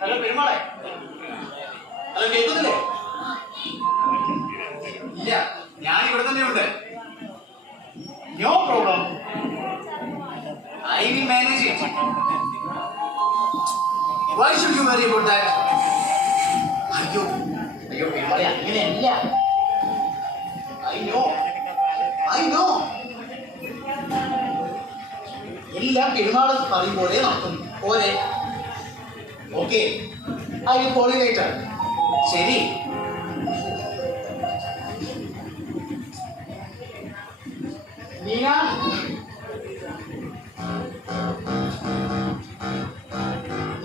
Hello പെരുമാളെ, hello കേൾക്കുന്നില്ലേ? ഇല്ല, ഞാൻ ഇവിടെ തന്നെ ഉണ്ട്. No problem, I will manage it. Why should you worry about that? അയ്യോ അയ്യോ പെരുമാളെ, അങ്ങനെയല്ല. ഐ നോ എല്ലാം പെരുമാൾ പറയും പോലെ നടക്കും. പോരെ? Okay, I will call you later. ശരി. നീന,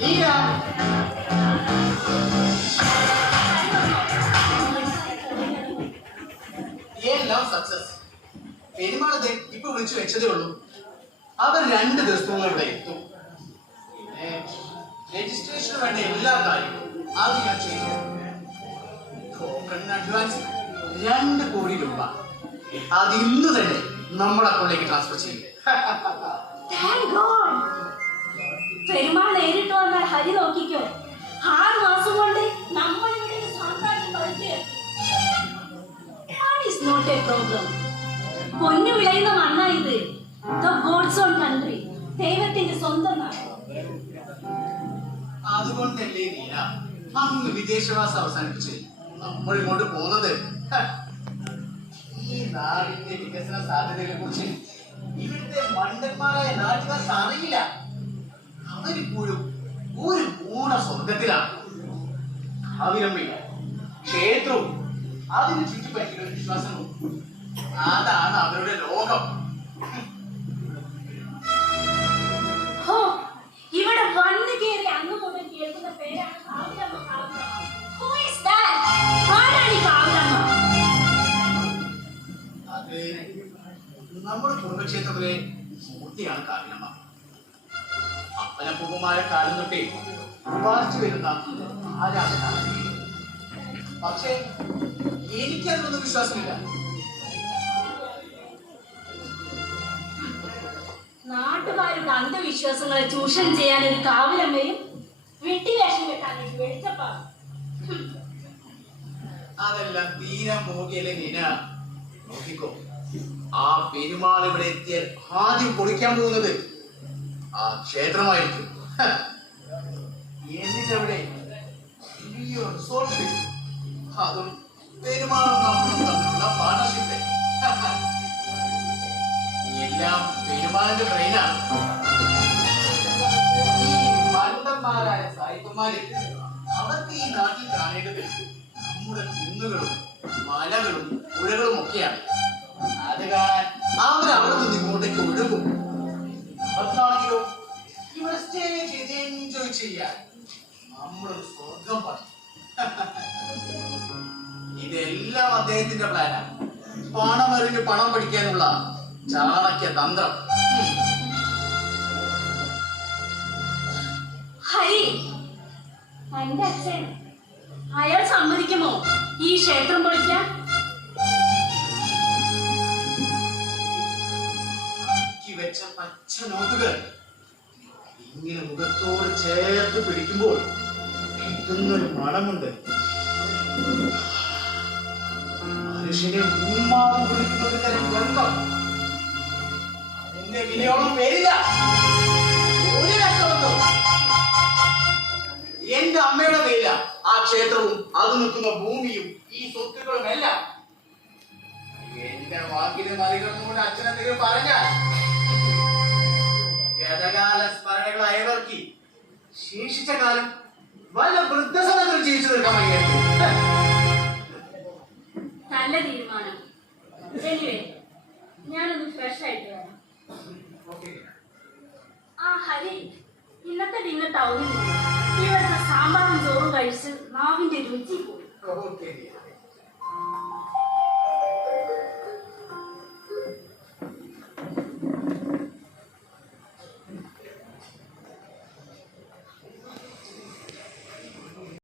നീന, എല്ലാം സക്സസ്. പെരുമാളത്തെ ഇപ്പൊ വിളിച്ചു വെച്ചതേ ഉള്ളൂ. അവർ 2 ദിവസത്തോളം ഇവിടെ എത്തും. പിന്നെ രജിസ്ട്രേഷന് വേണ്ട എല്ലാ കാര്യവും അത് ഞാൻ ചെയ്തു. ടോക്കണിന് അഡ്വാൻസ് 2 കോടി രൂപ അത് ഇന്ന് തന്നെ നമ്മുടെ അക്കൗണ്ടിലേക്ക് ട്രാൻസ്ഫർ ചെയ്യും. പെരുമാൾ നേരിട്ട് വന്നാൽ ഹരി നോക്കിക്കോ. 6 മാസം കൊണ്ട് നമ്മൾ ഇവിടെ നോട്ട് എ പ്രോബ്ലം. പൊന്നു വിളയുന്ന മണ്ണായത്. ഗോഡ്സ് ഓൺ കൺട്രി, ദൈവത്തിന്റെ സ്വന്തം നാട്. അതുകൊണ്ടല്ലേ നീന അങ്ങ് വിദേശവാസം അവസാനിപ്പിച്ച് നമ്മൾ ഇങ്ങോട്ട് പോകുന്നത്. ഈ നാടിന്റെ വികസന സാധ്യതകളെ കുറിച്ച് ഇവിടുത്തെ മണ്ടന്മാരായ നാട്ടുകാർക്ക് അറിയില്ല. അവരിപ്പോഴും ഒരു പൂർണ്ണ സ്വർഗത്തിലാണ്. അവിരമ്മയും ക്ഷേത്രവും അതിന് ചുറ്റിപ്പറ്റിയുള്ള വിശ്വാസവും അതാണ് അവരുടെ ലോകം. ഇവിടെ വന്നു കയറി അന്ന് മുതൽ കേൾക്കുന്ന പേരാണ് കാവിലമ്മ. അത് നമ്മുടെ കുടുംബക്ഷേത്രത്തിലെ മൂർത്തിയാണ് കാവിലമ്മ. അപ്പനപ്പൂപ്പന്മാരെ കാലം തൊട്ടേ ഉപാസിച്ചു വരുന്ന ആരാധന. പക്ഷേ എനിക്കതിനൊന്നും വിശ്വാസമില്ല. നാട്ടുകാരുടെ അന്ധവിശ്വാസങ്ങളെ ചൂഷണം ചെയ്യാൻ ഒരു കാവിലമ്മയും വെട്ടിവേഷം കെട്ടാൻ വെളിച്ചപ്പാണ്. അതെല്ലാം തീരാൻ പോവുകയല്ലേ നീന. നോക്കിക്കോ, ആ പെരുമാൾ ഇവിടെ എത്തിയാൽ ആദ്യം പൊളിക്കാൻ പോകുന്നത് ആ ക്ഷേത്രമായിരിക്കും. എന്നിട്ടവിടെ റിസോർട്ട്, അതും പെരുമാളും നമ്മളും തമ്മിലുള്ള പാർട്ണർഷിപ്പ്. എല്ലാം പെരുമാളിന്റെ ട്രെയിനാണ്. ഈ മണ്ടന്മാരായ സായിപ്പന്മാര് അവർക്ക് ഈ നാട്ടിൽ കാണേണ്ടത് നമ്മുടെ കുന്നുകളും മലകളും പുഴകളും ഒക്കെയാണ്. അത് കാണാൻ അവരവിടെ നിന്ന് ഇങ്ങോട്ടേക്ക് ഒഴുകും. അവർക്കാണെങ്കിലോ ഇവിടെ സ്റ്റേ ചെയ്ത് എൻജോയ് ചെയ്യാൻ നമ്മളൊരു സ്വർഗം പറയും. ഇതെല്ലാം അദ്ദേഹത്തിന്റെ പ്ലാനാണ്. പണമെറിഞ്ഞ് പണം പഠിക്കാനുള്ള ചാണക്യ തന്ത്രം. ഹരി, എന്റെ അച്ഛൻ അയാൾ സമ്മതിക്കുമോ ഈ ക്ഷേത്രം പൊളിക്കാൻ? വെച്ച പച്ച നോട്ടുകൾ ഇങ്ങനെ മുഖത്തോട് ചേർത്ത് പിടിക്കുമ്പോൾ കിട്ടുന്നൊരു മണമുണ്ട്. മനുഷ്യനെ ഉന്മാദം കുടിക്കുന്ന ഒരു തരം ഗന്ധം. അതിന്റെ വിലയോളം പേരില്ല. ഒരു രക്ഷമുണ്ടോ? എന്റെ അമ്മയുടെ പേരില ആ ക്ഷേത്രവും അത് നിൽക്കുന്ന ഭൂമിയും ഈ സ്വത്തുക്കളും എല്ലാം. എന്റെ വാക്കിന് മറികടന്നുകൊണ്ട് അച്ഛനെന്തെങ്കിലും പറഞ്ഞാൽ ഗതകാല സ്മരണകളായവർക്ക് ശേഷിച്ച കാലം വല്ല വൃദ്ധസദനത്തിൽ ജീവിച്ചു തീർക്കാൻ വയ്യായിരുന്നു. നല്ല തീരുമാനം. ഞാനൊന്ന് ഫ്രഷ് ആയിട്ട് വരാം. ആ ഹരി, ഇന്നത്തെ ഡിന്നർ ടൗണിൽ ഇവിടുത്തെ സാമ്പാറും ചോറും കഴിച്ച് നാവിന്റെ രുചി പോയി.